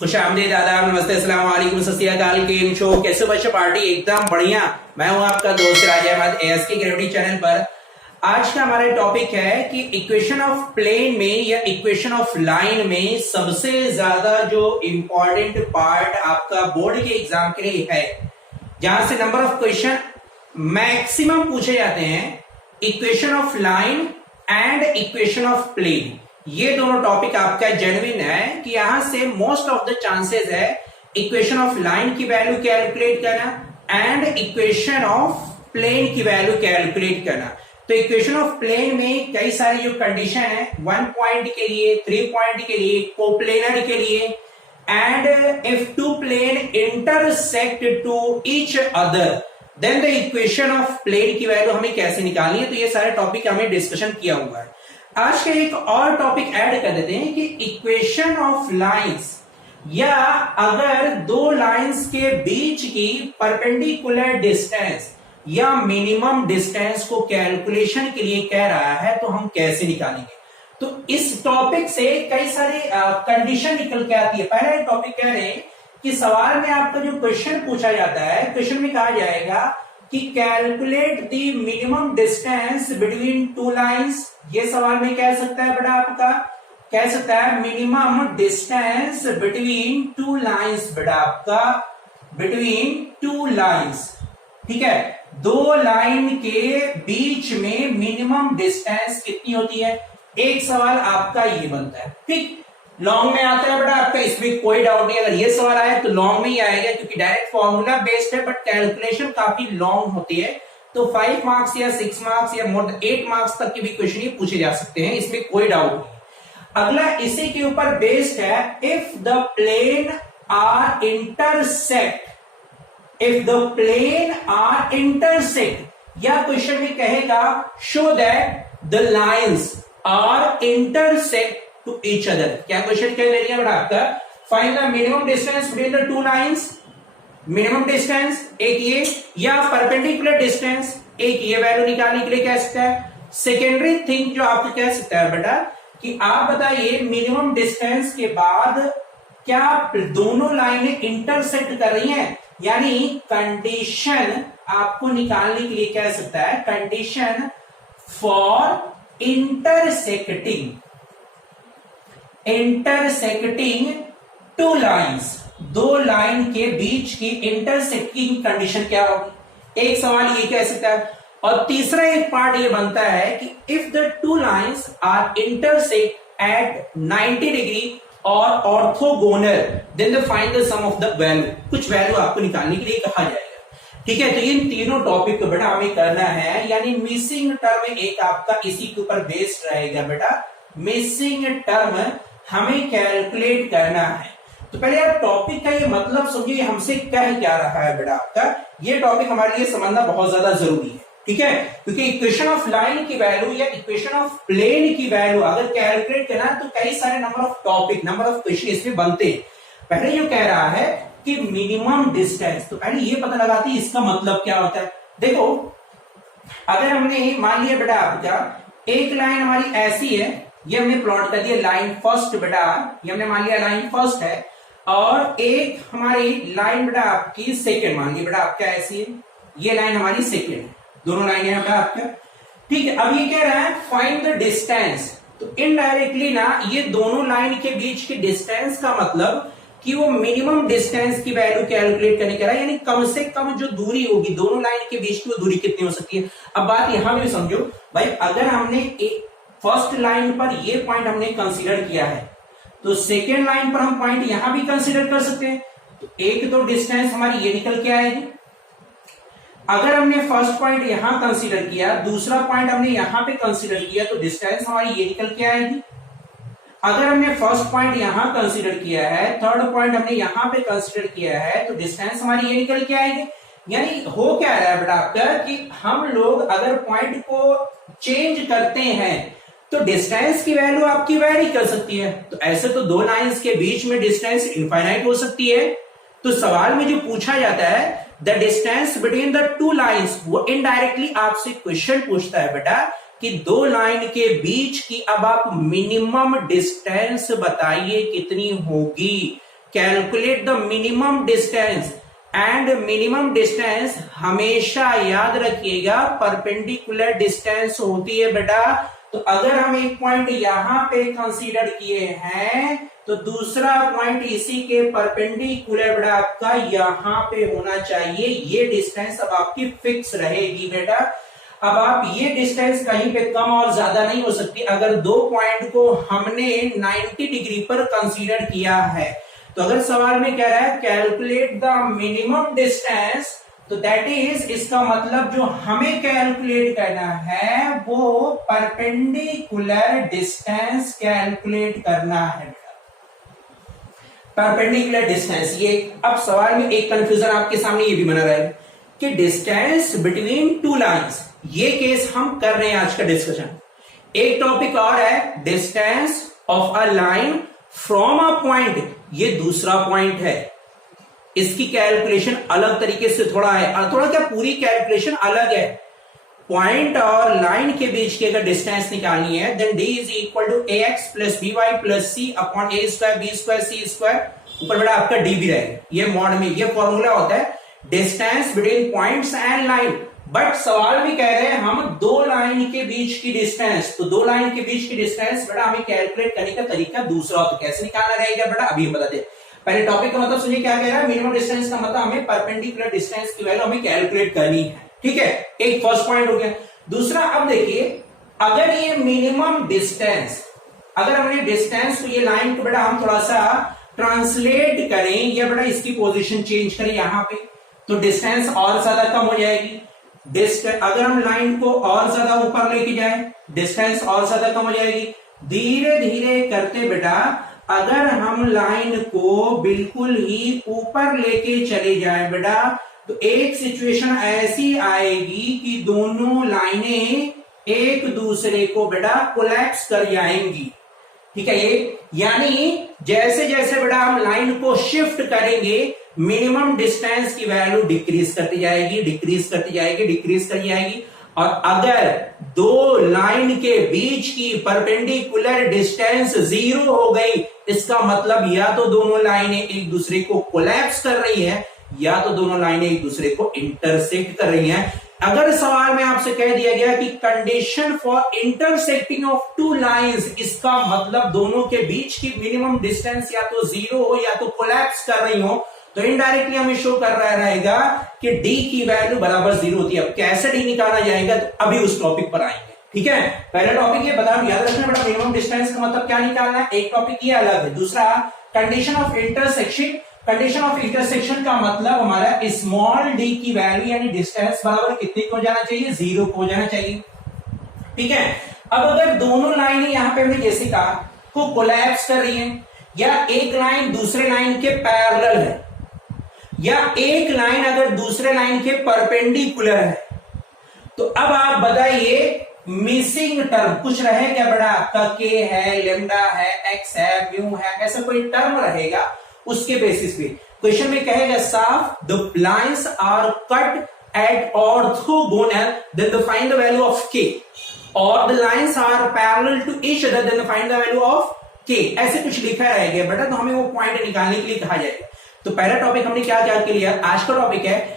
खुशामदीद, आदाब, नमस्ते, अस्सलाम वालेकुम, सत श्री अकाल, केम शो, कैसे बच्चे पार्टी? एकदम बढ़िया। मैं हूं आपका दोस्त राज अहमद एएसके ग्रेविटी चैनल पर। आज का हमारा टॉपिक है कि इक्वेशन ऑफ प्लेन में या इक्वेशन ऑफ लाइन में सबसे ज्यादा जो इंपॉर्टेंट पार्ट आपका बोर्ड के एग्जाम के लिए है, जहां से नंबर ऑफ क्वेश्चन मैक्सिमम पूछे जाते हैं, equation of line and equation of plane. ये दोनों टॉपिक आपका जेन्युइन है कि यहां से मोस्ट ऑफ द चांसेस है इक्वेशन ऑफ लाइन की वैल्यू कैलकुलेट करना एंड इक्वेशन ऑफ प्लेन की वैल्यू कैलकुलेट करना। तो इक्वेशन ऑफ प्लेन में कई सारी जो कंडीशन है, 1 पॉइंट के लिए, 3 पॉइंट के लिए, कोप्लेनर के लिए, and if two plane intersect to each other then the equation of plane की वैल्यू हमें कैसे निकालनी है। तो ये सारे टॉपिक हमें डिस्कशन किया हुआ है। आज का एक और टॉपिक ऐड कर देते हैं कि इक्वेशन ऑफ लाइंस, या अगर दो लाइंस के बीच की परपेंडिकुलर डिस्टेंस या मिनिमम डिस्टेंस को कैलकुलेशन के लिए कह रहा है तो हम कैसे निकालेंगे। तो इस टॉपिक से कई सारी कंडीशन निकल के आती है। पहला एक टॉपिक कह रहे हैं कि सवाल में आपका जो क्वेश्चन पूछा जाता है, क्वेश्चन में कहा जाएगा कि calculate the minimum distance between two lines. ये सवाल में कह सकता है बेटा, आपका कह सकता है minimum distance between two lines, बेटा आपका बिटवीन टू लाइंस, ठीक है। दो लाइन के बीच में मिनिमम डिस्टेंस कितनी होती है, एक सवाल आपका ये बनता है। ठीक, लॉन्ग में आता है बेटा आपका, इसमें कोई डाउट नहीं। अगर ये सवाल आए तो लॉन्ग में ही आएगा क्योंकि डायरेक्ट फॉर्मूला बेस्ड है, बट कैलकुलेशन काफी लॉन्ग होती है। तो 5 मार्क्स या 6 मार्क्स या मोर देन 8 मार्क्स तक के भी क्वेश्चन ये पूछे जा सकते हैं, इसमें कोई डाउट नहीं। अगला इसी के ऊपर बेस्ड है, if the plane are intersect, if the plane are intersect, या क्वेश्चन में कहेगा show that the lines are intersect to each other. क्या क्वेश्चन क्या ले लिया बेटा आपका, find the minimum distance between the two lines. Minimum distance एक ये, या परपेंडिकुलर डिस्टेंस एक ये वैल्यू निकालने के लिए कह सकता है। सेकेंडरी थिंग जो आपको कह सकता है बेटा कि आप बताइए मिनिमम डिस्टेंस के बाद क्या दोनों लाइनें इंटरसेक्ट कर रही हैं, यानी कंडीशन आपको निकालने के लिए कह सकता है, condition for intersecting two lines, दो लाइन के बीच की इंटरसेक्टिंग कंडीशन क्या होगी। एक सवाल ये कह सकता है। और तीसरा एक पार्ट ये बनता है कि if the two lines are intersect at 90 degree और orthogonal then the find the sum of the value. कुछ वैल्यू आपको निकालने के लिए कहा जाएगा, ठीक है। तो इन तीनों टॉपिक को बेटा हमें करना है, यानी मिसिंग टर्म एक आपका इसी के ऊपर बेस्ड रहेगा बेटा। मिसिंग टर्म हमें कैलकुलेट करना है। तो पहले आप टॉपिक का ये मतलब समझिए, हमसे कह क्या रहा है बेटा आपका। ये टॉपिक हमारे लिए समझना बहुत ज्यादा जरूरी है, ठीक है, क्योंकि इक्वेशन ऑफ लाइन की वैल्यू या इक्वेशन ऑफ प्लेन की वैल्यू अगर कैलकुलेट करना तो कई सारे number of topic, number of question इसमें बनते हैं। पहले जो कह रहा है कि मिनिमम डिस्टेंस, तो पहले ये पता लगाती है इसका मतलब क्या होता है। देखो, अगर हमने मान लिया बेटा आपका एक लाइन हमारी ऐसी है, ये हमने प्लॉट कर दिया लाइन फर्स्ट बेटा, ये हमने मान लिया लाइन फर्स्ट है, और एक हमारी लाइन बेटा आपकी सेकंड, मान लिया बेटा आपका ऐसी है, ये लाइन हमारी सेकंड है, दोनों लाइन है बेटा आपका, ठीक है। अब ये कह रहा है फाइंड द डिस्टेंस, तो इनडायरेक्टली ना ये दोनों लाइन के बीच के डिस्टेंस का मतलब कि वो मिनिमम डिस्टेंस की वैल्यू कैलकुलेट करने कह रहा है, यानी कम से कम जो दूरी होगी दोनों लाइन के बीच की वो दूरी कितनी हो सकती है। अब बात यहां भी समझो भाई, अगर हमने एक फर्स्ट लाइन पर ये पॉइंट हमने कंसीडर किया है तो सेकेंड लाइन पर हम पॉइंट यहां भी कंसीडर कर सकते हैं। तो एक तो डिस्टेंस हमारी ये निकल के आएगी। अगर हमने फर्स्ट पॉइंट यहां कंसीडर किया, दूसरा पॉइंट हमने यहां पे कंसीडर किया, तो डिस्टेंस हमारी ये निकल के आएगी। अगर हमने फर्स्ट पॉइंट यहां कंसीडर किया है, थर्ड पॉइंट हमने यहां पे कंसीडर किया है, तो डिस्टेंस हमारी ये निकल के आएगी। यानी हो क्या रहा है बेटा आपका कि हम लोग अगर पॉइंट को चेंज करते हैं तो डिस्टेंस की वैल्यू आपकी वेरी कर सकती है। तो ऐसे तो दो लाइंस के बीच में डिस्टेंस इनफाइनाइट हो सकती है। तो सवाल में जो पूछा जाता है the distance between the two lines, वो इनडायरेक्टली आपसे क्वेश्चन पूछता है बेटा कि दो लाइन के बीच की अब आप मिनिमम डिस्टेंस बताइए कितनी होगी। Calculate the minimum distance, and minimum distance हमेशा याद रखिएगा परपेंडिकुलर डिस्टेंस होती है बेटा। तो अगर हम एक पॉइंट यहां पे कंसीडर किए हैं तो दूसरा पॉइंट इसी के परपेंडिकुलर बेटा आपका यहां पे होना चाहिए। ये डिस्टेंस अब आपकी फिक्स रहेगी बेटा। अब आप ये डिस्टेंस कहीं पे कम और ज्यादा नहीं हो सकती। अगर दो पॉइंट को हमने 90 डिग्री पर कंसीडर किया है तो अगर सवाल में कह रहा है कैलकुलेट द मिनिमम डिस्टेंस, तो दैट इज, इसका मतलब जो हमें कैलकुलेट करना है वो परपेंडिकुलर डिस्टेंस कैलकुलेट करना है। परपेंडिकुलर डिस्टेंस, ये अब सवाल में एक कंफ्यूजन आपके सामने ये भी बना रहा है कि डिस्टेंस बिटवीन टू लाइंस, ये केस हम कर रहे हैं आज का डिस्कशन। एक टॉपिक और है distance of a line from a point, ये दूसरा पॉइंट है। इसकी कैलकुलेशन अलग तरीके से थोड़ा है, थोड़ा क्या पूरी कैलकुलेशन अलग है। पॉइंट और लाइन के बीच की अगर डिस्टेंस निकालनी है then d is equal to A X plus B Y plus C upon A square B square C square, ऊपर बेटा आपका d भी रहेगा। ये मॉड में ये फॉर्मूला होता है distance between points and line. But सवाल भी कह रहे हैं हम दो लाइन के बीच की डिस्टेंस, तो दो लाइन के बीच की डिस्टेंस बेटा हमें कैलकुलेट करने का तरीका दूसरा, तो कैसे निकालना रहेगा बेटा अभी हम बताते हैं। पहले टॉपिक का मतलब सुनिए क्या कह रहा है। मिनिमम डिस्टेंस का मतलब हमें परपेंडिकुलर डिस्टेंस की वैल्यू हमें कैलकुलेट करनी है, ठीक है। एक फर्स्ट पॉइंट हो गया। दूसरा, अब देखिए अगर ये मिनिमम डिस्टेंस, अगर हमने डिस्टेंस को ये लाइन को बेटा हम थोड़ा सा ट्रांसलेट करें या बेटा इसकी पोजीशन चेंज करें यहां पे, तो डिस्टेंस और ज्यादा कम हो जाएगी। अगर हम लाइन को और ज्यादा ऊपर लेके जाए डिस्टेंस और ज्यादा कम हो जाएगी। धीरे धीरे करते बेटा अगर हम लाइन को बिल्कुल ही ऊपर लेके चले जाए बेटा तो एक सिचुएशन ऐसी आएगी कि दोनों लाइनें एक दूसरे को बेटा कोलैप्स कर जाएंगी, ठीक है। ये यानी जैसे जैसे बेटा हम लाइन को शिफ्ट करेंगे मिनिमम डिस्टेंस की वैल्यू डिक्रीज करती जाएगी, डिक्रीज करती जाएगी, डिक्रीज करती जाएगी। और अगर दो लाइन के बीच की परपेंडिकुलर डिस्टेंस 0 हो गई, इसका मतलब या तो दोनों लाइनें एक दूसरे को कोलैप्स कर रही हैं या तो दोनों लाइनें एक दूसरे को इंटरसेक्ट कर रही हैं। अगर सवाल में आपसे कह दिया गया कि condition for intersecting of two lines, इसका मतलब दोनों के बीच की मिनिमम डिस्टेंस या तो 0 हो या तो कोलैप्स कर रही हो, तो इनडायरेक्टली हमें शो कर रहा रहेगा कि d की वैल्यू बराबर 0 होती है। अब कैसे d निकाला जाएगा तो अभी उस टॉपिक पर आएंगे, ठीक है। पहला टॉपिक ये बता याद रखना बेटा मिनिमम डिस्टेंस का मतलब क्या निकालना है, एक टॉपिक ये अलग है। दूसरा condition of intersection, condition of intersection का मतलब हमारा स्मॉल d की वैल्यू यानी डिस्टेंस बराबर कितने को जाना चाहिए, 0 को जाना चाहिए, ठीक है। अब अगर दोनों लाइनें यहां पे हमने जैसे कहा को कोलैप्स कर रही है, या एक लाइन दूसरे लाइन के पैरेलल है, या एक लाइन अगर दूसरे लाइन के परपेंडिकुलर है, तो अब आप बताइए मिसिंग टर्म कुछ रहे क्या बेटा आपका, के है, लेमडा है, एक्स है, म्यू है, ऐसा कोई टर्म रहेगा। उसके बेसिस पे क्वेश्चन में कहेगा साफ the lines are cut at orthogonal then find the value of K, और the lines are parallel to each other then find the value of K, ऐसे कुछ लिखा रहेगा बेटा। तो हमें वो पॉइंट निकालने के लिए कहा जाएगा। तो पहला टॉपिक हमने क्या क्या किया, आज का टॉपिक है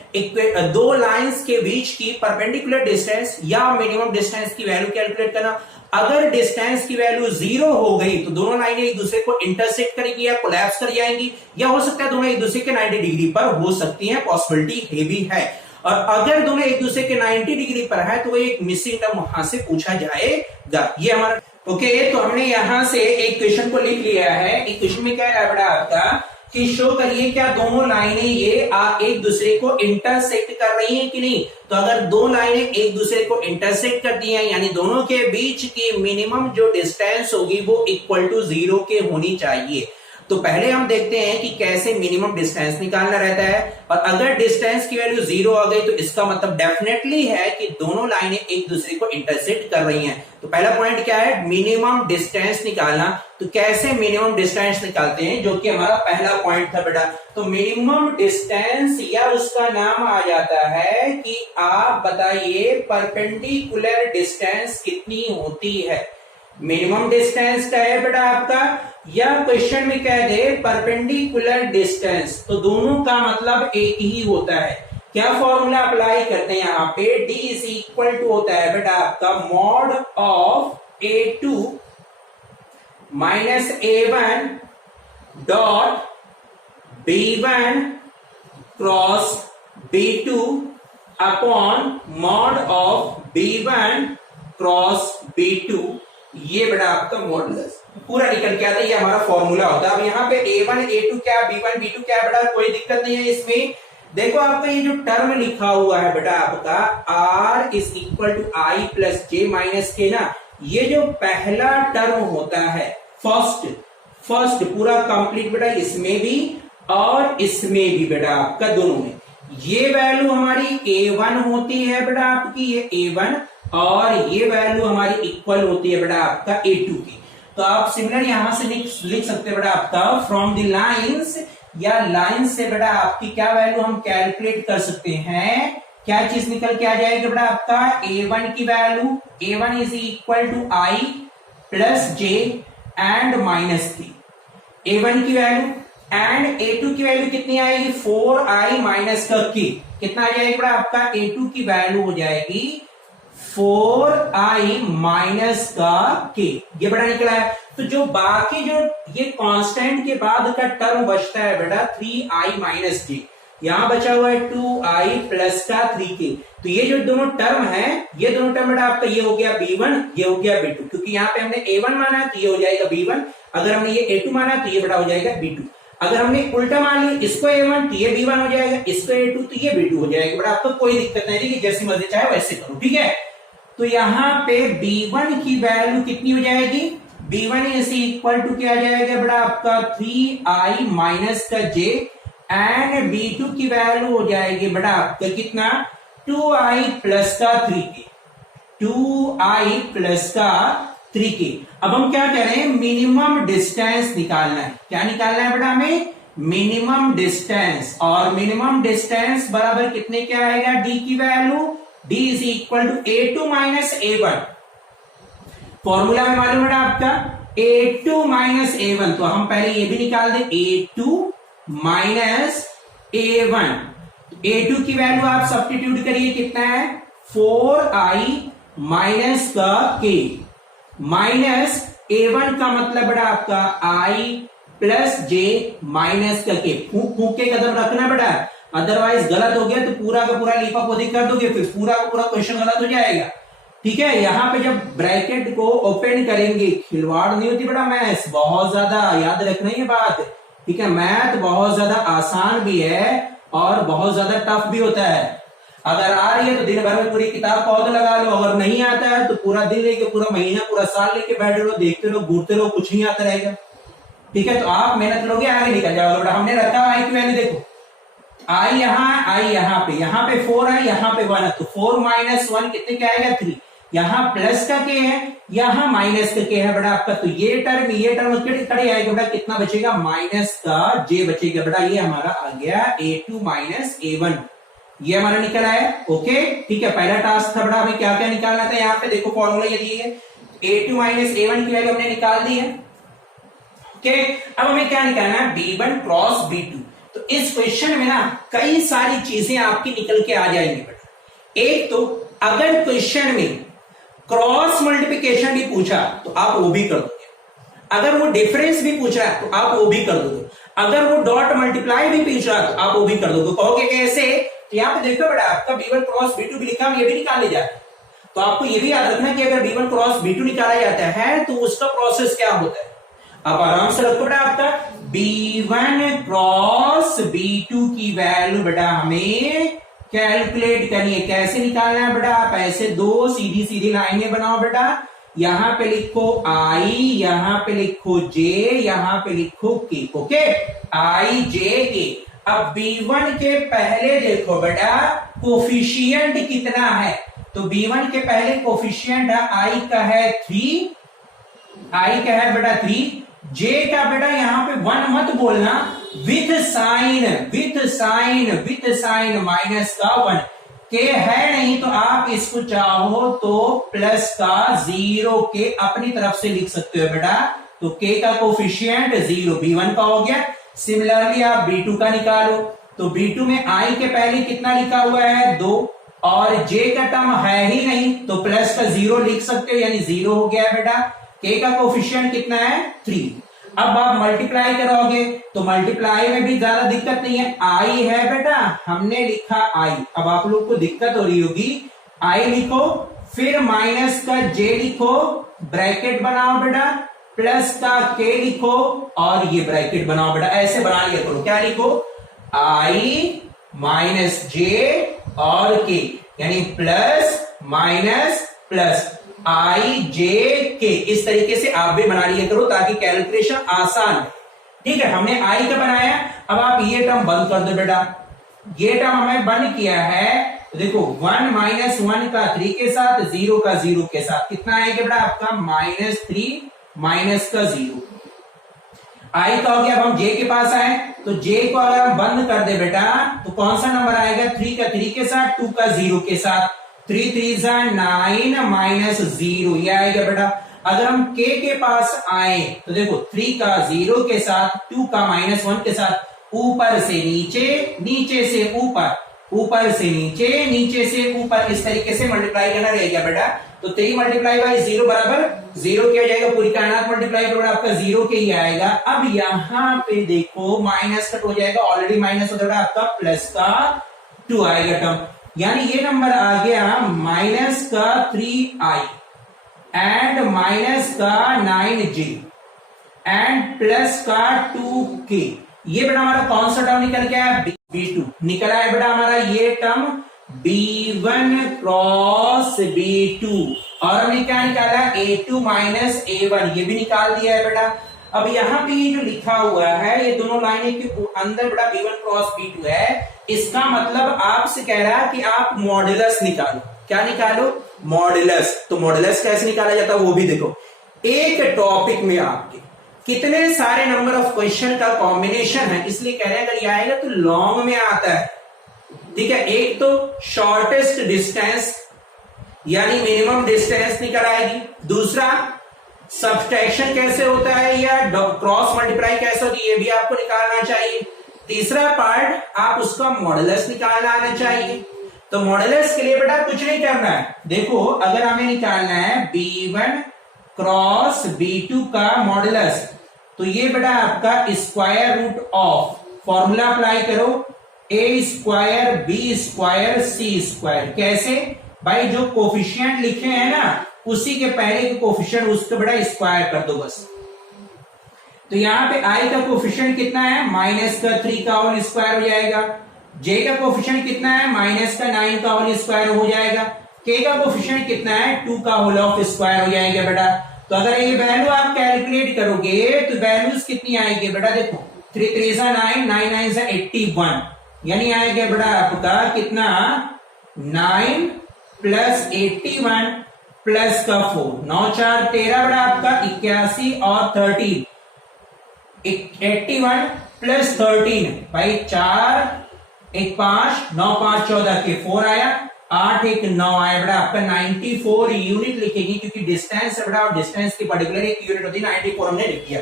दो लाइंस के बीच की परपेंडिकुलर डिस्टेंस या मिनिमम डिस्टेंस की वैल्यू कैलकुलेट करना। अगर डिस्टेंस की वैल्यू 0 हो गई तो दोनों लाइनें एक दूसरे को इंटरसेक्ट करेगी या कोलैप्स कर जाएंगी, या हो सकता है दोनों एक दूसरे के 90 डिग्री पर हो सकती हैं, पॉसिबिलिटी है भी है। और अगर दोनों एक दूसरे के 90 डिग्री पर है तो एक मिसिंग टर्म वहां से पूछा जाएगा। ये हमारा ओके। तो हमने यहां से एक क्वेश्चन को लिख लिया है। एक क्वेश्चन में क्या है बेटा आपका कि शो करिए क्या दोनों लाइनें ये एक दूसरे को इंटरसेक्ट कर रही हैं कि नहीं। तो अगर दो लाइनें एक दूसरे को इंटरसेक्ट करती हैं यानी दोनों के बीच की मिनिमम जो डिस्टेंस होगी वो इक्वल टू 0 के होनी चाहिए। तो पहले हम देखते हैं कि कैसे मिनिमम डिस्टेंस निकालना रहता है। और अगर डिस्टेंस की वैल्यू 0 आ गई तो इसका मतलब डेफिनेटली है कि दोनों लाइनें एक दूसरे को इंटरसेक्ट कर रही हैं। तो पहला पॉइंट क्या है, मिनिमम डिस्टेंस निकालना। तो कैसे मिनिमम डिस्टेंस निकालते हैं, जो कि हमारा पहला पॉइंट था बेटा। तो मिनिमम डिस्टेंस या उसका नाम आ जाता है कि आप बताइए परपेंडिकुलर डिस्टेंस कितनी होती है। मिनिमम डिस्टेंस क्या है बेटा आपका, या क्वेश्चन में कह दे परपेंडिकुलर डिस्टेंस, तो दोनों का मतलब एक ही होता है। क्या फॉर्मूला अप्लाई करते हैं यहाँ पे, D इज इक्वल टू होता है बेटा आपका mod of A2 minus A1 dot B1 cross B2 upon mod of B1 cross B2, ये बेटा आपका मॉडुलस पूरा निकल के आता है। ये हमारा फॉर्मूला होता है। अब यहाँ पे A1 A2 क्या, B1 B2 क्या बेटा, कोई दिक्कत नहीं है इसमें। देखो आपका ये जो टर्म लिखा हुआ है बेटा आपका R is equal to I plus J minus K ना, ये जो पहला टर्म होता है फर्स्ट पूरा कंप्लीट बेटा, इसमें भी और इसमें भी बेटा आपका दोनों में, ये वैल्यू हमारी A1 होती है बेटा आपकी, ये A1, और ये वैल्यू हमारी इक्वल होती है बेटा आपका A2 की। तो आप सिमिलर यहां से लिख सकते हैं बेटा आपका फ्रॉम द लाइंस, या लाइन से बेटा आपकी क्या वैल्यू हम कैलकुलेट कर सकते हैं, क्या चीज निकल के आ जाएगी बेटा आपका A1 की value, A1 is equal to I plus J and minus K, A1 की वैल्यू, एंड A2 की वैल्यू कितनी आएगी 4I माइनस का K, कितना आ जाएगा बेटा आपका A2 की वैल्यू हो जाएगी 4I माइनस का K, ये बड़ा निकला है। तो जो बाकी जो ये कांस्टेंट के बाद का टर्म बचता है बेटा 3I माइनस J, यहां बचा हुआ है 2I प्लस का 3K, तो ये जो दोनों टर्म है, ये दोनों टर्म बेटा आपका ये हो गया B1, ये हो गया B2, क्योंकि यहाँ पे हमने A1 माना है तो ये हो जाएगा B1, अगर हमने ये A2 माना तो ये बेटा हो जाएगा B2, अगर हमने उल्टा मान लिया इसको A1 तो ये B1 हो जाएगा, इसको A2 तो ये B2 हो जाएगा बेटा, आपको कोई दिक्कत नहीं है, जैसी मर्जी चाहे वैसे करो, ठीक है। तो यहाँ पे B1 की वैल्यू कितनी हो जाएगी, B1 इज इक्वल टू क्या जाएगा बेटा आपका 3I माइनस का J, एंड B2 की वैल्यू हो जाएगी बेटा आपका कितना 2I प्लस का 3K, 2I प्लस का 3K। अब हम क्या करें, मिनिमम डिस्टेंस निकालना है, क्या निकालना है बेटा हमें, मिनिमम डिस्टेंस, और मिनिमम डिस्टेंस बराबर कितने क्या आएगा, D की value D is equal to A2 minus A1, formula में मालूम है आपका A2 माइनस A1, तो हम पहले ये भी निकाल दें A2 माइनस A1, A2 की वैल्यू आप सब्स्टिट्यूट करिए, कितना है 4I माइनस का K, माइनस A1 का मतलब बेटा आपका I प्लस J माइनस का K, फूक के कदम रखना बेटा, अदरवाइज गलत हो गया तो पूरा का पूरा लीपा पोती कर दोगे, फिर पूरा का पूरा क्वेश्चन गलत हो जाएगा, ठीक है। यहाँ पे जब ब्रैकेट को ओपन करेंगे, खिलवाड़ नहीं होती बेटा, मैथ्स बहुत ज्यादा याद रखना ये बात, ठीक है। मैथ बहुत ज्यादा आसान भी है और बहुत ज्यादा टफ भी होता है। अगर आ रही है तो दिन भर में पूरी किताब पौध लगा लो, अगर नहीं आता है तो पूरा दिन लेके, पूरा महीना, पूरा साल लेके बैठे रहो, देखते रहो, घूरते रहो, कुछ नहीं आता रहेगा, ठीक है। तो आप मेहनत करोगे आगे निकल जाओगे बेटा। हमने रखा आई की वैल्यू देखो, आई यहाँ पे 4I, यहाँ पे 1 है, तो 4 माइनस 1 कितने क्या आएगा 3, यहाँ प्लस का के है, यहाँ माइनस का के है बेटा आपका, तो ये टर्म खड़ी आएगा बेटा, कितना बचेगा माइनस का J बचेगा बेटा, ये हमारा आ गया A2 माइनस A1, ये हमारा निकल आया, ओके, ठीक है। पहला टास्क था बेटा, हमें क्या क्या निकालना था, यहाँ पे देखो फॉर्मूला ये दिए है, A2 माइनस A1 की वैल्यू हमने निकाल दी है, ओके। अब हमें क्या निकालना है, B1 क्रॉस B2। तो इस क्वेश्चन में ना कई सारी चीजें आपकी निकल के आ जाएंगी बेटा। एक तो अगर क्वेश्चन में क्रॉस मल्टीप्लिकेशन भी पूछा तो आप वो भी कर दोगे, अगर वो डिफरेंस भी पूछ रहा है तो आप वो भी कर दोगे, अगर वो डॉट मल्टीप्लाई भी पूछ रहा है तो आप वो भी कर दोगे। कहोगे कैसे, तो यहाँ पे देखो बेटा आपका B1 क्रॉस B2 भी लिखा, हम ये भी निकाले जाते हैं, तो आपको ये भी याद रखना कि अगर B1 क्रॉस B2 निकाला जाता है तो उसका प्रोसेस क्या होता है। अब आराम से रखो बेटा, आपका B1 क्रॉस B2 की वैल्यू बेटा हमें कैलकुलेट करनी है। कैसे निकालना है बेटा, आप ऐसे दो सीधी सीधी लाइनें बनाओ बेटा, यहां पे लिखो I, यहां पे लिखो J, यहां पे लिखो K, okay, I J K। अब B1 के पहले देखो बेटा कोफिशिएंट कितना है, तो B1 के पहले कोफिशिएंट है I का है 3, I का है बेटा 3, J का बेटा यहाँ पे 1 मत बोलना, विथ साइन माइनस का 1, के है नहीं तो आप इसको चाहो तो प्लस का 0 के अपनी तरफ से लिख सकते हो बेटा, तो k का कोफिशिएंट 0, b1 का हो गया। सिमिलरली आप b2 का निकालो, तो b2 में i के पहले कितना लिखा हुआ है 2, और j का टर्म है ही नहीं तो प्लस का 0 लिख सकते हो, यानी 0 हो गया बेटा। k का कोफिशिएंट कितना है 3। अब आप मल्टीप्लाई करोगे तो मल्टीप्लाई में भी ज्यादा दिक्कत नहीं है, i है बेटा, हमने लिखा i। अब आप लोग को दिक्कत हो रही होगी, i लिखो, फिर माइनस का j लिखो, ब्रैकेट बनाओ बेटा, प्लस का k लिखो और ये ब्रैकेट बनाओ बेटा। ऐसे बना लिया करो, क्या लिखो i माइनस j और k, यानी plus minus plus i j k। इस तरीके से आप भी बना लिया करो ताकि कैलकुलेशन आसान है। ठीक है, हमने i का बनाया। अब आप ये टर्म बंद कर दो बेटा, ये टर्म हमें बंद किया है। तो देखो 1 माइनस 1 का 3 के साथ, 0 का 0 के साथ, कितना आएगा बेटा आपका -3 माइनस का 0। आई का हो गया। अब हम जे के पास आए तो जे को अगर हम बंद कर दे बेटा तो कौन सा नंबर आएगा, 3 का 3 के साथ, 2 का 0 के साथ, 3 3 9 माइनस 0, ये आएगा बेटा। अगर हम k के पास आए तो देखो 3 का 0 के साथ, 2 का -1 के साथ, ऊपर से नीचे, नीचे से ऊपर, ऊपर से नीचे, नीचे से ऊपर, इस तरीके से मल्टीप्लाई करना रहेगा बेटा। तो 3 मल्टीप्लाई बाई 0 बराबर 0 किया जाएगा, पूरी कायनात मल्टीप्लाई करोगे आपका 0 के ही आएगा। अब यहां पे देखो माइनस कट हो जाएगा, ऑलरेडी माइनस हो जाएगा आपका, प्लस का 2 आएगा टर्म, यानी ये नंबर आ गया माइनस का 3i एंड माइनस का 9j एंड प्लस का 2k। ये बेटा हमारा कौन सा टर्म निकल गया है, b2 निकला है बेटा हमारा ये टर्म b1 क्रॉस b2, और हमने क्या निकाला a2 माइनस a1, ये भी निकाल दिया है बेटा। अब यहाँ पे ये जो लिखा हुआ है ये दोनों लाइनें के अंदर बेटा b1 क्रॉस b2 है, इसका मतलब आपसे कह रहा है कि आप मॉड्यूलस निकालो। क्या निकालो, मॉड्यूलस। तो मॉड्यूलस कैसे निकाला जाता है वो भी देखो। एक टॉपिक में आपके कितने सारे नंबर ऑफ क्वेश्चन का कॉम्बिनेशन है, इसलिए कह रहे हैं अगर ये आएगा तो लॉन्ग में आता है। ठीक है, एक तो शॉर्टेस्ट डिस्टेंस यानी मिनिमम डिस्टेंस निकल आएगी, दूसरा सब्सट्रैक्शन कैसे होता है या क्रॉस मल्टीप्लाई कैसे होती है ये भी आपको निकालना चाहिए, तीसरा पार्ट आप उसका मॉडुलस निकालना आना चाहिए। तो मॉडुलस के लिए बेटा कुछ नहीं करना है, देखो अगर हमें निकालना है b1 क्रॉस b2 का मॉडुलस, तो ये बेटा आपका square root of, formula apply करो, a square b square c square. कैसे भाई, जो कोफिशिएंट लिखे हैं ना उसी के पहले के कोफिशिएंट उसको बेटा स्क्वायर कर दो बस। तो यहाँ पे i का कोफिशिएंट कितना है, माइनस का 3 का होल स्क्वायर हो जाएगा, j का कोफिशिएंट कितना है, माइनस का 9 का होल स्क्वायर हो जाएगा, k का कोफिशिएंट कितना है, 2 का होल ऑफ स्क्वायर हो जाएगा बेटा। तो अगर ये वैल्यू आप कैलकुलेट करोगे तो वैल्यूज कितनी आएगी बेटा, देखो 3 3 9 9 9 81, यानी आएगा बेटा आपका कितना 9 प्लस 81 प्लस का 4, 9 4 13 बेटा आपका 81 और 13, 81 प्लस 13 भाई 4 1 5 9 5 14 के 4 आया, 8 1 9 आया बेटा आपका 94 यूनिट लिखेगी, क्योंकि डिस्टेंस है बेटा और डिस्टेंस की पर्टिकुलर एक यूनिट होती है, 94 हमने लिख दिया।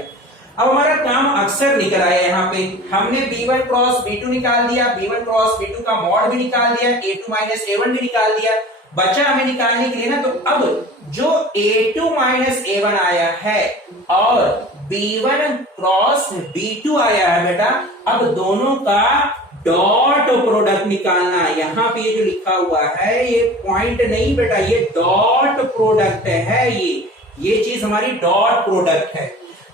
अब हमारा काम अक्सर निकल आया, यहाँ पे हमने b1 क्रॉस b2 निकाल दिया, b1 क्रॉस b2 का मॉड भी निकाल दिया, a2 माइनस a1 भी निकाल दिया, बचा हमें निकालने के लिए ना, तो अब जो a2 माइनस a1 आया है और b1 क्रॉस b2 आया है बेटा, अब दोनों का डॉट प्रोडक्ट निकालना। यहाँ पे ये जो लिखा हुआ है ये पॉइंट नहीं बेटा, ये डॉट प्रोडक्ट है, ये चीज हमारी डॉट प्रोडक्ट है।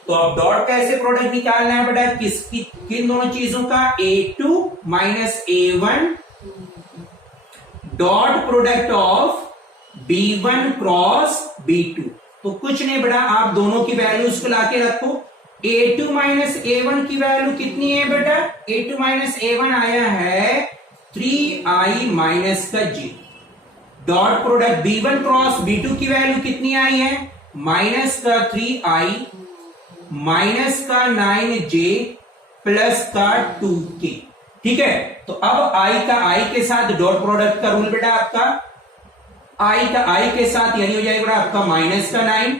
तो अब डॉट कैसे प्रोडक्ट निकालना है बेटा, किसकी, किन दोनों चीजों का, a2 minus a1 dot product of b1 cross b2। तो कुछ नहीं बेटा, आप दोनों की वैल्यूज को लाके रखो, a2 माइनस a1 की वैल्यू कितनी है बेटा, a2 माइनस a1 आया है 3i माइनस का j, dot product b1 cross b2 की वैल्यू कितनी आई है, माइनस का 3i माइनस का 9j प्लस का 2k। ठीक है, तो अब i का i के साथ डॉट प्रोडक्ट का रूल बेटा आपका i का i के साथ यानी हो जाएगा बेटा आपका माइनस का 9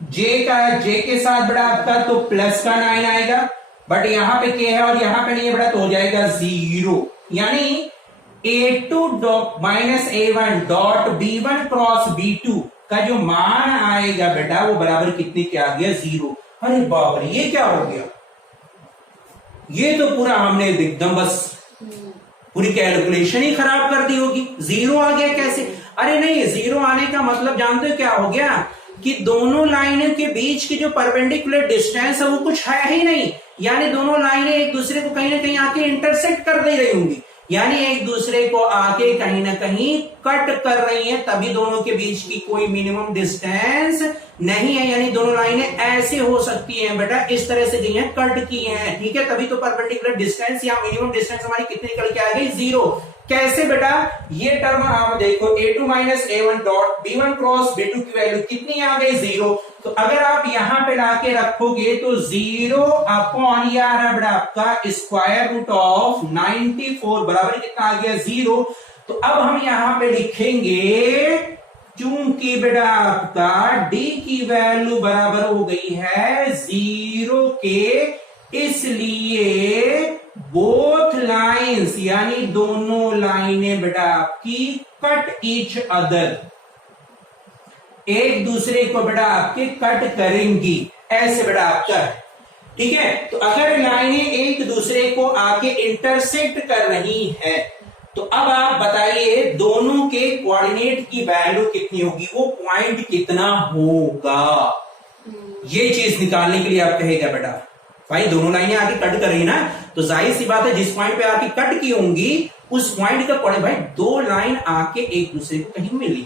जे के साथ बेटा आपका तो प्लस का 9 आएगा, बट यहां पे के है और यहां पे नहीं है बेटा, तो हो जाएगा 0। यानी A2 minus A1 dot B1 cross B2 का जो मान आएगा बेटा वो बराबर कितने के आ गया, 0। अरे बाप रे, ये क्या हो गया, ये तो पूरा हमने एकदम बस पूरी कैलकुलेशन ही खराब कर दी होगी। 0 आ गया कैसे? अरे नहीं, 0 आने का मतलब जानते हो क्या हो गया कि दोनों लाइनों के बीच की जो परपेंडिकुलर डिस्टेंस है वो कुछ है ही नहीं, यानी दोनों लाइनें एक दूसरे को कहीं ना कहीं आके इंटरसेक्ट कर दे रही होंगी, यानी एक दूसरे को आके कहीं ना कहीं कट कर रही हैं, तभी दोनों के बीच की कोई मिनिमम डिस्टेंस नहीं है, यानी दोनों लाइनें ऐसे हो सकती हैं बेटा, इस तरह से गई हैं, कट की हैं, ठीक है, तभी तो परपेंडिकुलर डिस्टेंस या मिनिमम डिस्टेंस हमारी कितनी निकल के आ गई, 0। कैसे बेटा? ये टर्म आप देखो, A2 minus A1 dot B1 cross B2 की वैल्यू कितनी आ गई, 0। तो अगर आप यहां पे लाके रखोगे तो 0 अपॉन ये आ रहा है बेटा आपका स्क्वायर रूट ऑफ 94 बराबर कितना आ गया, 0। तो अब हम यहां पे लिखेंगे, चूंकि बेटा आपका d की वैल्यू बराबर हो गई है 0 के, इसलिए बोथ लाइंस यानी दोनों लाइनें बेटा आपकी कट ईच अदर, एक दूसरे को बेटा आपके कट करेंगी, ऐसे बेटा आपका, ठीक है। तो अगर लाइनें एक दूसरे को आके इंटरसेक्ट कर रही हैं तो अब आप बताइए दोनों के कोऑर्डिनेट की वैल्यू कितनी होगी, वो पॉइंट कितना होगा, ये चीज निकालने के लिए आप कहेगा बेटा भाई दोनों लाइनें आके कट कर रही ना, तो जाहिर सी बात है जिस पॉइंट पे आके कट की होंगी उस पॉइंट का पड़े, भाई दो लाइन आके एक दूसरे को कहीं मिली,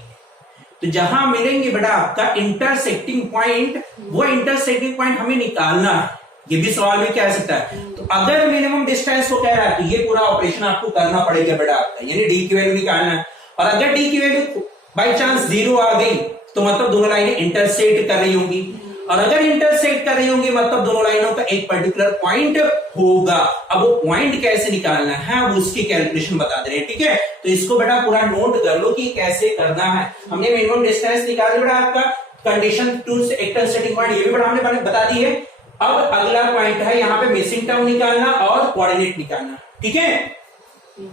तो जहां मिलेंगे बेटा आपका इंटरसेक्टिंग पॉइंट, वो इंटरसेक्टिंग पॉइंट हमें निकालना है, ये भी सवाल में क्या आ सकता है। तो अगर मिनिमम डिस्टेंस को कह रहा है तो ये पूरा ऑपरेशन आपको करना पड़ेगा बेटा आपका, यानी डी की वैल्यू निकालना है, और अगर डी की वैल्यू बाई चांस 0 आ गई तो मतलब दोनों लाइनें इंटरसेक्ट कर रही होंगी, और अगर इंटरसेक्ट कर रही होंगी मतलब दोनों लाइनों का एक पर्टिकुलर पॉइंट होगा। अब वो पॉइंट कैसे निकालना है वो उसकी कैलकुलेशन बता दे रहे हैं, ठीक है। तो इसको बेटा पूरा नोट कर लो कि कैसे करना है। हमने मिनिमम डिस्टेंस निकाल बेटा आपका, कंडीशन टू इंटरसेक्टिंग पॉइंट ये भी बेटा हमने बता दी है। अब अगला पॉइंट है यहाँ पे मिसिंग टर्म निकालना और कोऑर्डिनेट निकालना, ठीक है।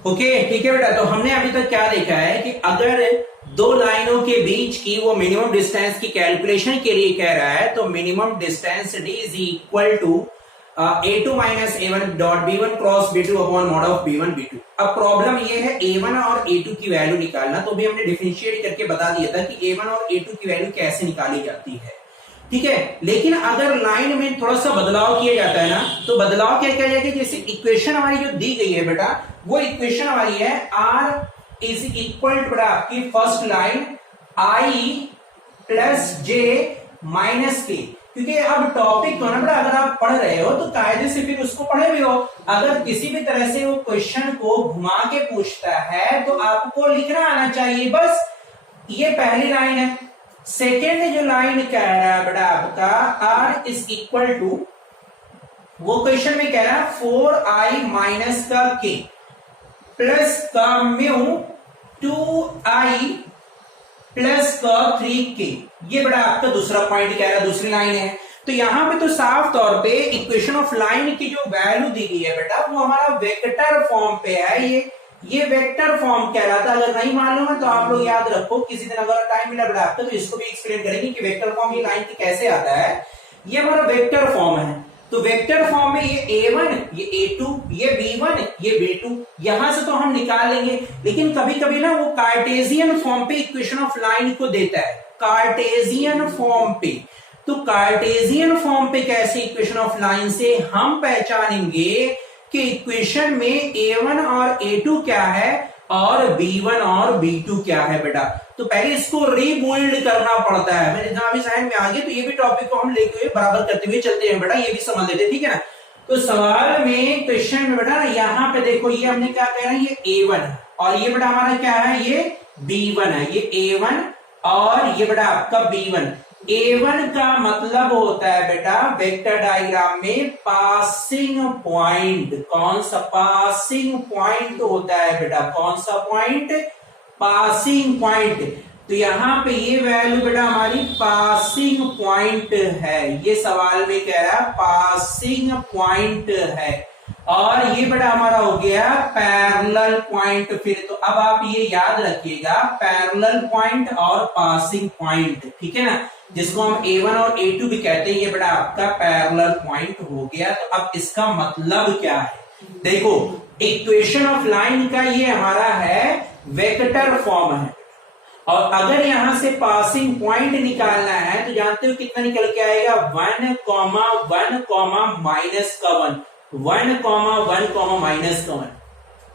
ओके ठीक है बेटा, तो हमने अभी तक क्या देखा है कि अगर दो लाइनों के बीच की वो मिनिमम डिस्टेंस की कैलकुलेशन के लिए कह रहा है तो minimum distance d is equal to A2 minus A1 dot B1 cross B2 upon mod of B1 B2। अब प्रॉब्लम ये है A1 और A2 की वैल्यू निकालना, तो भी हमने डिफरेंशिएट करके बता दिया था कि A1 और A2 की वैल्यू कैसे निकाली जाती है, ठीक है। लेकिन अगर लाइन में थोड़ा सा बदलाव किया जाता है ना, तो बदलाव क्या किया जाएगा, जैसे इक्वेशन हमारी जो दी गई है बेटा, वो इक्वेशन हमारी है R इज इक्वल टू बेटा आपकी first line I plus J minus K, क्योंकि अब टॉपिक को ना बेटा अगर आप पढ़ रहे हो तो कायदे से फिर उसको पढ़े भी हो। अगर किसी भी तरह से वो क्वेश्चन को घुमा के पूछता है तो आपको लिखना आना चाहिए, बस ये पहली लाइन है। सेकेंड जो लाइन कह रहा है बेटा आपका R इज इक्वल टू, वो क्वेश्चन में कह रहा है 4i माइनस का K प्लस का म्यू 2i प्लस का 3k, ये बड़ा आपका दूसरा पॉइंट कह रहा है, दूसरी लाइन है। तो यहां पे तो साफ तौर पे इक्वेशन ऑफ लाइन की जो वैल्यू दी गई है बेटा वो हमारा वेक्टर फॉर्म पे है, ये वेक्टर फॉर्म कहलाता है। अगर नहीं मालूम है तो आप लोग याद रखो, किसी दिन अगर टाइम मिला बेटा आपको तो इसको भी एक्सप्लेन करेंगे कि वेक्टर फॉर्म ये लाइन की कैसे आता है। ये हमारा वेक्टर फॉर्म है, तो वेक्टर फॉर्म में ये A1 ये A2 ये B1 ये B2 यहां से तो हम निकाल लेंगे, लेकिन कभी कभी ना वो कार्टेशियन फॉर्म पे इक्वेशन ऑफ लाइन को देता है, कार्टेशियन फॉर्म पे। तो कार्टेशियन फॉर्म पे कैसे इक्वेशन ऑफ लाइन से हम पहचानेंगे कि इक्वेशन में A1 और A2 क्या है और B1 और B2 क्या है बेटा। तो पहले इसको रीबिल्ड करना पड़ता है। मैंने जहां भी साइन में आ गए तो ये भी टॉपिक को हम लेते हुए बराबर करते हुए चलते हैं बेटा, ये भी समझ लेते हैं, ठीक है ना। तो सवाल में क्वेश्चन में बेटा यहाँ पे देखो, ये हमने क्या कह रहे हैं, ये A1 और ये बेटा हमारा क्या है, ये B1 है, ये A1 और ये बेटा आपका B1। A1 का मतलब होता है बेटा वेक्टर डायग्राम में पासिंग पॉइंट। कौन सा पासिंग पॉइंट होता है बेटा, कौन सा पॉइंट, पासिंग पॉइंट। तो यहां पे ये वैल्यू बेटा हमारी पासिंग पॉइंट है, ये सवाल में कह रहा है पासिंग पॉइंट है, और ये बेटा हमारा हो गया पैरेलल पॉइंट। फिर तो अब आप ये याद रखिएगा, पैरेलल पॉइंट और पासिंग पॉइंट, ठीक है ना, जिसको हम A1 और A2 भी कहते हैं, ये बेटा आपका पैरेलल पॉइंट हो गया। तो अब इसका मतलब क्या है, देखो इक्वेशन ऑफ लाइन का ये हमारा है वेक्टर फॉर्म है, और अगर यहां से पासिंग पॉइंट निकालना है तो जानते हो कितना निकल के आएगा, 1, 1, माइनस का 1, 1, 1, माइनस का 1,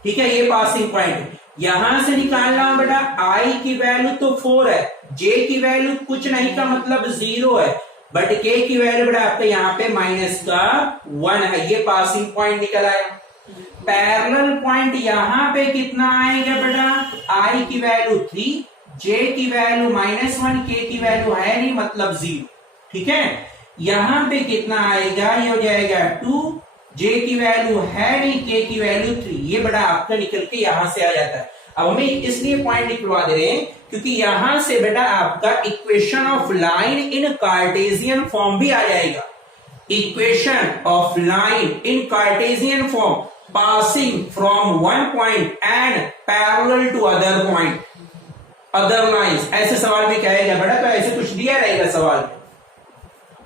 ठीक है, ये पासिंग पॉइंट। यहां से निकालना बेटा आई की वैल्यू तो 4 है, जे की वैल्यू कुछ नहीं का मतलब 0 है, बट के की वैल्यू बेटा आपका यहाँ पे माइनस का 1 है, ये पासिंग पॉइंट निकल आया। पैरेलल पॉइंट यहां पे कितना आएगा बेटा, आई की वैल्यू 3, जे की वैल्यू -1, के की वैल्यू है नहीं मतलब 0, ठीक है। यहां पे कितना आएगा, ये हो जाएगा 2, जे की वैल्यू है नहीं, के की वैल्यू 3, ये बड़ा आपका निकल के यहां से आ जाता है। अब हमें इसलिए पॉइंट निकलवा दे रहे हैं क्योंकि यहां से बेटा आपका equation of line in cartesian form भी आ जाएगा। Equation of line in cartesian form passing from one point and parallel to other point, other lines, ऐसे सवाल भी कहेगा बेटा, तो ऐसे कुछ दिया रहेगा सवाल में,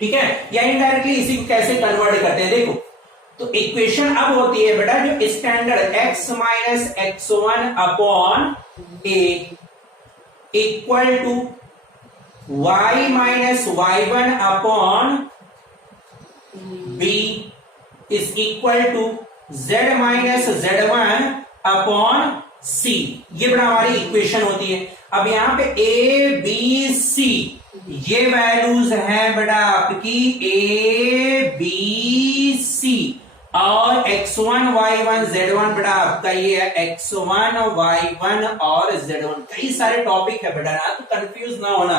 ठीक है। या इनडायरेक्टली इसी को कैसे कन्वर्ट करते हैं देखो, तो इक्वेशन अब होती है बेटा जो standard x minus x1 upon a equal to y minus y1 upon b is equal to z minus z1 upon c, ये बड़ा हमारी इक्वेशन होती है। अब यहां पे a b c ये वैल्यूज हैं बेटा आपकी a b c, और x1 y1 z1 बेटा आपका ये है x1 y1 और z1। कई सारे टॉपिक है बेटा ना, तो कंफ्यूज ना होना,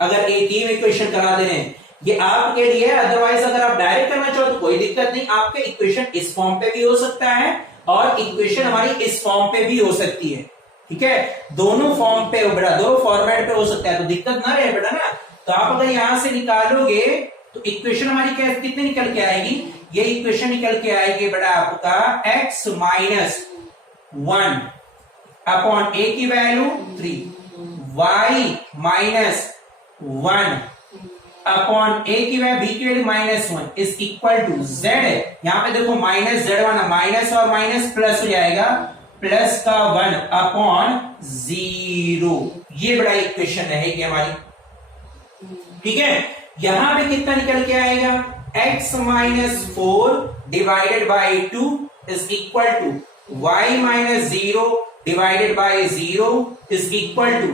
अगर एक ही इक्वेशन करा दे रहे हैं ये आपके लिए, अदरवाइज अगर आप डायरेक्ट करना चाहो तो कोई दिक्कत नहीं, आपके इक्वेशन इस फॉर्म पे भी हो सकता है और इक्वेशन हमारी इस फॉर्म पे भी हो सकती है, ठीक है, दोनों फॉर्म पे बेटा, दो फॉर्मेट पे हो सकता है, तो दिक्कत ना रहे बेटा ना। तो आप अगर यहां से निकालोगे तो इक्वेशन हमारी कैसे कितनी निकल के आएगी, ये इक्वेशन निकल के आएगी बेटा आपका x माइनस 1 अपॉन a की value 3, y minus 1 upon a की वैल्यू b की value -1 is equal to z, यहां पे देखो माइनस z1, माइनस और माइनस प्लस हो जाएगा, प्लस का 1 अपॉन 0, ये बड़ा इक्वेशन रहेगी हमारी, ठीक है। यहां पे कितना निकल के आएगा, x minus 4 divided by 2 is equal to y minus 0 divided by 0 is equal to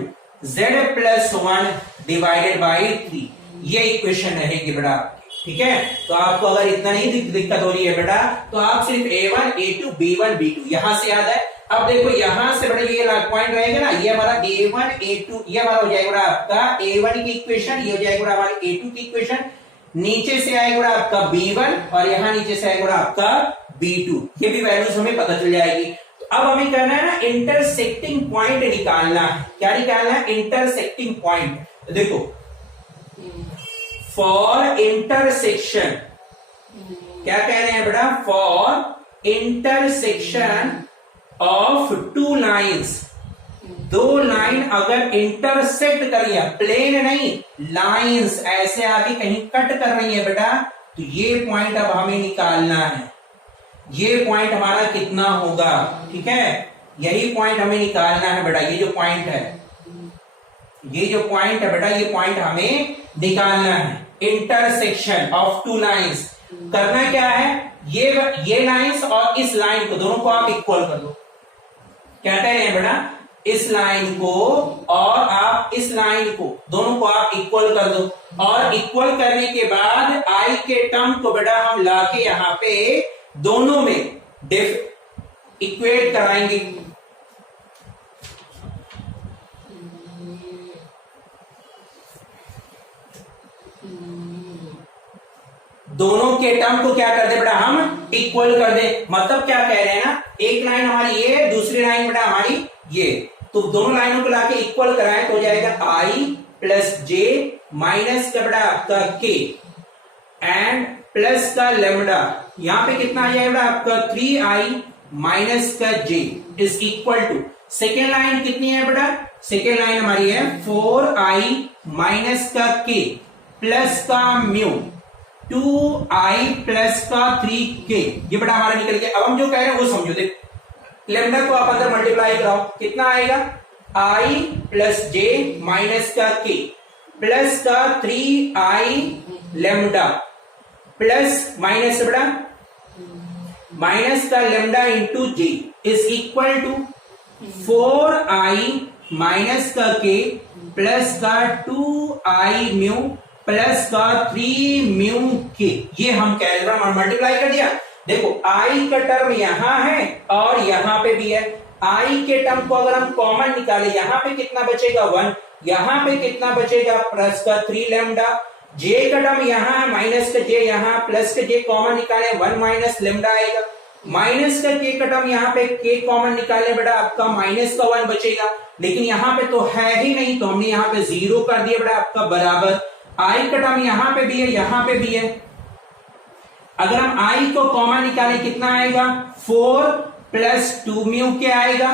z plus 1 divided by 3, ये इक्वेशन रहेगी बेटा आपकी, ठीक है। तो आपको अगर इतना नहीं दिक्कत हो रही है बेटा, तो आप सिर्फ a1 a2 b1 b2 यहां से याद है। अब देखो यहां से बेटा ये पॉइंट रहेगा ना, ये हमारा a1 a2, ये हमारा हो जाएगा आपका a1 की इक्वेशन, ये हो जाएगा हमारी a2 की इक्वेशन, नीचे से आएगा आपका b1 और यहां नीचे से आएगा आपका b2, ये भी वैल्यूज हमें पता चल जाएगी। तो अब हमें करना है ना इंटरसेक्टिंग पॉइंट निकालना है, क्या निकालना है, इंटरसेक्टिंग पॉइंट। तो देखो फॉर इंटरसेक्शन, क्या कह रहे हैं बेटा, for intersection of two lines, दो लाइन अगर इंटरसेक्ट कर रही है, प्लेन नहीं लाइंस ऐसे आके कहीं कट कर रही है बेटा, तो ये पॉइंट अब हमें निकालना है, ये पॉइंट हमारा कितना होगा, ठीक है, यही पॉइंट हमें निकालना है बेटा, ये जो पॉइंट है, ये जो पॉइंट है बेटा, ये पॉइंट हमें निकालना है। इंटरसेक्शन ऑफ टू लाइंस करना क्या है, ये लाइंस और इस लाइन को दोनों को आप इक्वल कर दो, क्या कह रहे हैं बेटा, इस लाइन को और आप इस लाइन को दोनों को आप इक्वल कर दो, और इक्वल करने के बाद आई के टर्म को बेटा हम लाके यहां पे दोनों में इक्वेट कराएंगे, दोनों के टर्म को क्या कर दे बेटा हम इक्वल कर दे। मतलब क्या कह रहे हैं ना, एक लाइन हमारी ये, दूसरी लाइन बेटा हमारी ये, तो दोनों लाइनों को लाके इक्वल कराएं तो हो जाएगा आई प्लस जे माइनस का बड़ा आपका के एंड प्लस का लेमडा, यहां पे कितना आ जाएगा आपका 3i माइनस का J is equal to, second line कितनी है बेटा, सेकेंड लाइन हमारी है 4i माइनस का के प्लस का म्यू 2i प्लस का 3k, ये बेटा हमारा निकल गया। अब हम जो कह रहे हैं वो समझो, देख लेमडा को आप अंदर मल्टीप्लाई कराओ, कितना आएगा i प्लस जे माइनस का के प्लस का 3i लेमडा प्लस माइनस बड़ा माइनस का lambda into J is equal to 4i minus का के प्लस का 2i म्यू प्लस का 3 म्यू के, ये हम कह रहे हैं मल्टीप्लाई कर दिया। देखो i का टर्म यहां है और यहां पे भी है, i के टर्म को अगर हम कॉमन निकाले यहां पे कितना बचेगा 1, यहां पे कितना बचेगा प्लस का 3 लेमडा, j का टर्म यहां है माइनस का j यहां प्लस का j कॉमन निकाले 1 माइनस लेमडा आएगा, माइनस का k का टर्म यहां पे k कॉमन निकाले बेटा आपका माइनस का 1 बचेगा, लेकिन यहां पे तो है ही नहीं तो हमने यहां पे 0 कर दिया बेटा आपका बराबर, i का टर्म यहां पे भी है यहां पे भी है, अगर हम i को कॉमन निकालें कितना आएगा 4 प्लस 2 म्यू के आएगा।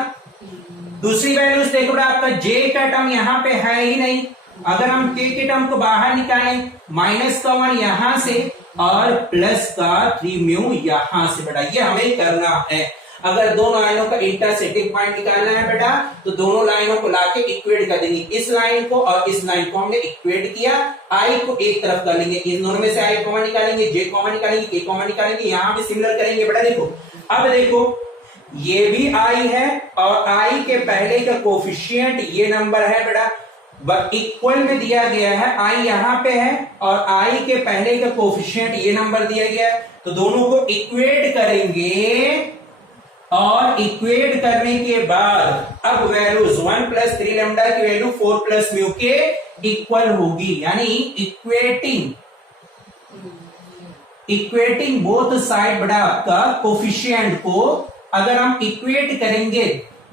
दूसरी वैल्यूज देखो आपका j का टर्म यहां पे है ही नहीं, अगर हम k के टर्म को बाहर निकालें माइनस का 1 यहां से और प्लस का 3 म्यू यहां से बेटा, ये हमें करना है। अगर दोनों लाइनों का इंटरसेक्टिंग पॉइंट निकालना है बेटा तो दोनों लाइनों को लाके इक्वेट कर देंगे, इस लाइन को और इस लाइन को हमने इक्वेट किया, आई को एक तरफ कर लेंगे, इन दोनों में से आई कॉमन निकालेंगे, जे कॉमन निकालेंगे, के कॉमन निकालेंगे, यहां भी सिमिलर करेंगे बेटा। देखो अब देखो ये भी आई है और आई के पहले का कोफिशिएंट ये नंबर है बेटा, इक्वल में दिया गया है, आई यहां पे है और आई के पहले का कोफिशिएंट ये नंबर दिया गया है, तो दोनों को इक्वेट करेंगे और इक्वेट करने के बाद अब वैल्यूज 1 प्लस 3 लेमडा की वैल्यू 4 प्लस म्यू के इक्वल होगी, यानी इक्वेटिंग बोथ साइड बड़ा आपका कोफिशिएंट को अगर हम इक्वेट करेंगे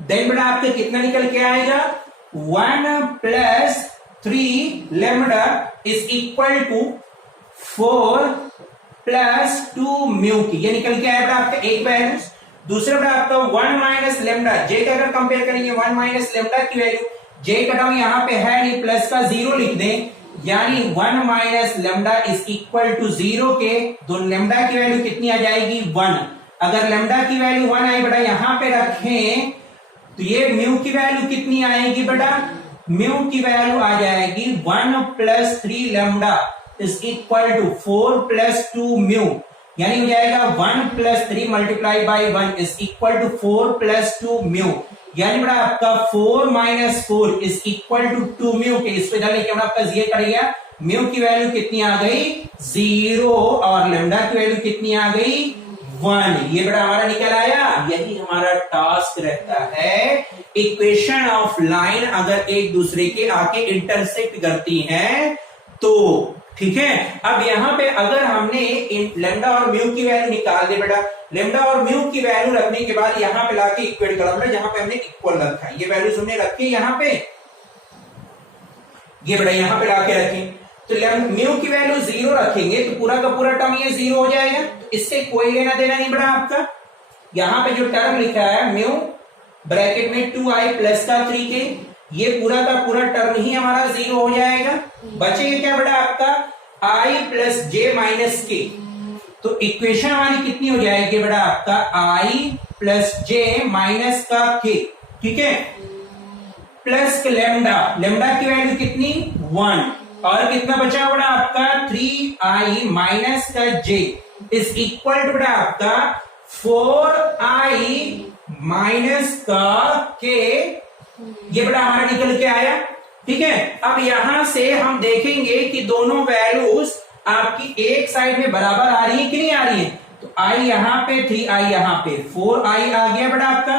देन बड़ा आपका कितना निकल के आएगा 1 plus 3 lambda is equal to 4 plus 2 mu की, ये निकल के आएगा आपका एक वैल्यू। दूसरा बड़ा आपका 1 माइनस लेमडा, जे का अगर कंपेयर करेंगे 1 माइनस लेमडा की वैल्यू, जे का टर्म यहां पे है नहीं प्लस का 0 लिख दें, यानी 1 minus lambda is equal to 0 के, तो लेमडा की वैल्यू कितनी आ जाएगी 1, अगर लेमडा की वैल्यू 1 आई बेटा यहां पे रखें तो ये म्यू की वैल्यू कितनी आएगी बेटा, म्यू की वैल्यू आ जाएगी 1 plus 3 lambda is equal to 4 plus 2 mu, यानी हो जाएगा 1 plus 3 multiply by 1 is equal to 4 plus 2 mu, यानी बड़ा आपका 4 minus 4 is equal to 2 mu के, इस पे डालने के बाद आपका ये कर गया, म्यू की वैल्यू कितनी आ गई 0 और लेमडा की वैल्यू कितनी आ गई 1, ये बड़ा हमारा निकल आया। यही हमारा टास्क रहता है, इक्वेशन ऑफ लाइन अगर एक दूसरे के आके इंटरसेक्ट करती हैं तो ठीक है। अब यहां पे अगर हमने लेमडा और म्यू की वैल्यू निकाल दे बेटा, लेमडा और म्यू की वैल्यू रखने के बाद यहां पे लाके इक्वेट कर बेटा, जहां पे हमने इक्वल रखा है, ये वैल्यूज हमने रखी यहां पे, ये बेटा यहां पे लाके रखें, तो म्यू की वैल्यू 0 रखेंगे तो पूरा का पूरा टर्म ये 0 हो जाएगा, तो इससे कोई लेना देना नहीं बेटा आपका। यहां पे जो टर्म लिखा है म्यू ब्रैकेट में 2i प्लस का 3k, ये पूरा का पूरा टर्म ही हमारा 0 हो जाएगा, बचेगा क्या बेटा आपका i प्लस जे माइनस के, तो इक्वेशन हमारी कितनी हो जाएगी बेटा आपका i प्लस जे माइनस का के, ठीक है, प्लस लेमडा, लेमडा की वैल्यू कितनी 1 और कितना बचा बेटा आपका 3i माइनस का j इज इक्वल टू बेटा आपका 4i माइनस का k, ये बेटा हमारा निकल के आया, ठीक है। अब यहां से हम देखेंगे कि दोनों वैल्यूज आपकी एक साइड में बराबर आ रही है कि नहीं आ रही है, तो i यहां पे 3i यहां पे 4i आ गया बेटा आपका,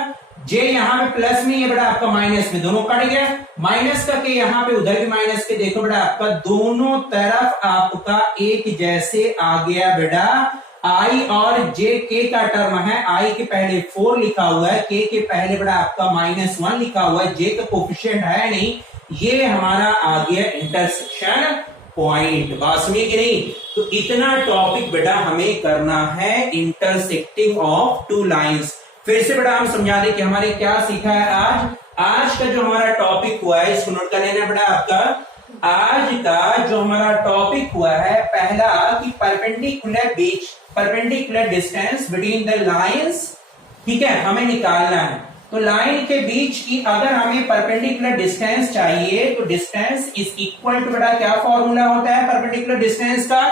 j यहां पे प्लस में, ये बेटा आपका माइनस में, दोनों कट गया, माइनस का के यहां पे उधर भी माइनस के, देखो बेटा आपका दोनों तरफ आपका एक जैसे आ गया बेटा आई और जे के का टर्म है, आई के पहले 4 लिखा हुआ है, के पहले बड़ा आपका -1 लिखा हुआ है, जे का कोफिशिएंट है नहीं, ये हमारा आ गया इंटरसेक्शन पॉइंट। बात समझिए कि नहीं? तो इतना टॉपिक बेटा हमें करना है, इंटरसेक्टिंग ऑफ टू लाइंस। फिर से बेटा हम समझा दें कि हमारे क्या सीखा है आज का जो हमारा टॉपिक हुआ है, इसको नोट कर लेना बेटा। आपका आज का जो हमारा टॉपिक हुआ है, पहला कि perpendicular distance between the lines, ठीक है, हमें निकालना है। तो लाइन के बीच की अगर हमें परपेंडिकुलर डिस्टेंस चाहिए तो डिस्टेंस इज इक्वल टू बेटा क्या फॉर्मूला होता है परपेंडिकुलर डिस्टेंस का?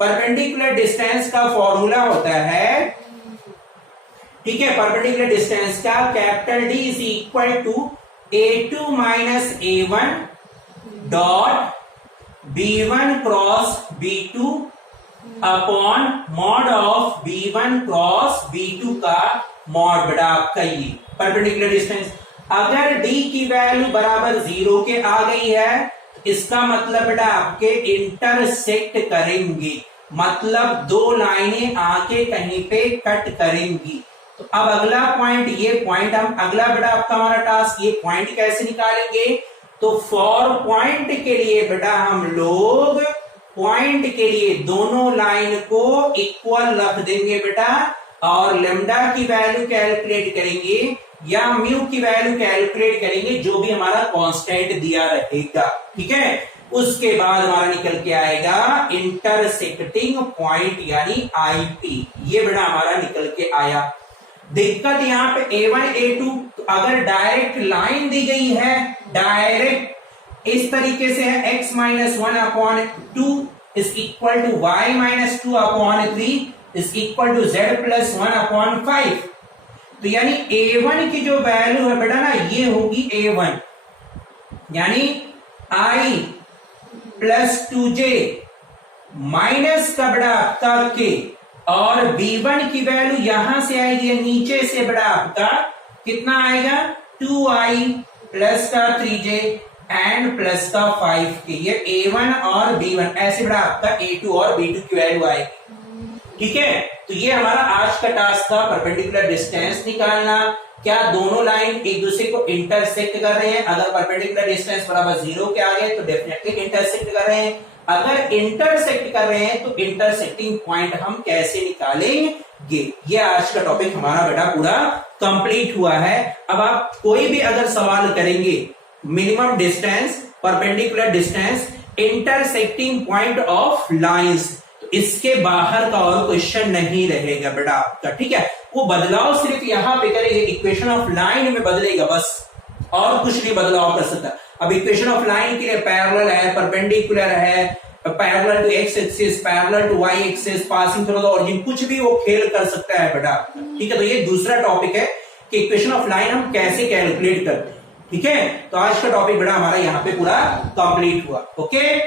परपेंडिकुलर डिस्टेंस का फॉर्मूला होता है, ठीक है, परपेंडिकुलर डिस्टेंस का capital D is equal to a2 minus a1 dot b1 cross b2 upon mod of b1 cross b2 का मॉड बेटा आपका ये परपेंडिकुलर डिस्टेंस। अगर d की वैल्यू बराबर 0 के आ गई है, इसका मतलब बेटा आपके इंटरसेक्ट करेंगे, मतलब दो लाइनें आके कहीं पे कट करेंगी। तो अब अगला पॉइंट, ये पॉइंट हम अगला बेटा आपका हमारा टास्क, ये पॉइंट कैसे निकालेंगे? तो फॉर पॉइंट के लिए बेटा हम लोग पॉइंट के लिए दोनों लाइन को इक्वल रख देंगे बेटा, और लेमडा की वैल्यू कैलकुलेट करेंगे या म्यू की वैल्यू कैलकुलेट करेंगे, जो भी हमारा कांस्टेंट दिया रहेगा, ठीक है। उसके बाद हमारा निकल के आएगा इंटरसेक्टिंग पॉइंट यानी आईपी, ये बेटा हमारा निकल के आया। दिक्कत यहाँ पे a1 a2, तो अगर डायरेक्ट लाइन दी गई है, डायरेक्ट इस तरीके से है, x minus 1 upon 2 is equal to y minus 2 upon 3 is equal to z plus 1 upon 5। तो यानी a1 की जो वैल्यू है बेटा ना, ये होगी a1 यानी i प्लस 2j माइनस का बेटा आपका k, और b1 की वैल्यू यहां से आएगी नीचे से बेटा आपका कितना आएगा 2i प्लस का 3j एंड प्लस का 5k। ये a1 और b1 ऐसे बेटा आपका a2 और b2 की वैल्यू आएगी, ठीक है। तो ये हमारा आज का टास्क था, परपेंडिकुलर डिस्टेंस निकालना। क्या दोनों लाइन एक दूसरे को इंटरसेक्ट कर रहे हैं? अगर परपेंडिकुलर डिस्टेंस बराबर 0 के आ गए तो डेफिनेटली इंटरसेक्ट कर रहे हैं। अगर इंटरसेक्ट कर रहे हैं तो इंटरसेक्टिंग पॉइंट हम कैसे निकालेंगे? ये आज का टॉपिक हमारा बेटा पूरा कंप्लीट हुआ है। अब आप कोई भी अगर सवाल करेंगे, minimum distance, perpendicular distance, intersecting point of lines, तो इसके बाहर का और क्वेश्चन नहीं रहेगा बेटा आपका, ठीक है। वो बदलाव सिर्फ यहां पे करेंगे, इक्वेशन ऑफ लाइन में बदलेगा बस, और कुछ नहीं बदलाव कर सकता। अब इक्वेशन ऑफ लाइन के लिए पैरेलल है, परपेंडिकुलर है, parallel to X axis, parallel to Y axis, passing through the origin, कुछ भी वो खेल कर सकता है बेटा, ठीक है। तो ये दूसरा टॉपिक है कि इक्वेशन ऑफ लाइन हम कैसे कैलकुलेट करते हैं, ठीक है। तो आज का टॉपिक बेटा हमारा यहाँ पे पूरा कंप्लीट हुआ, ओके।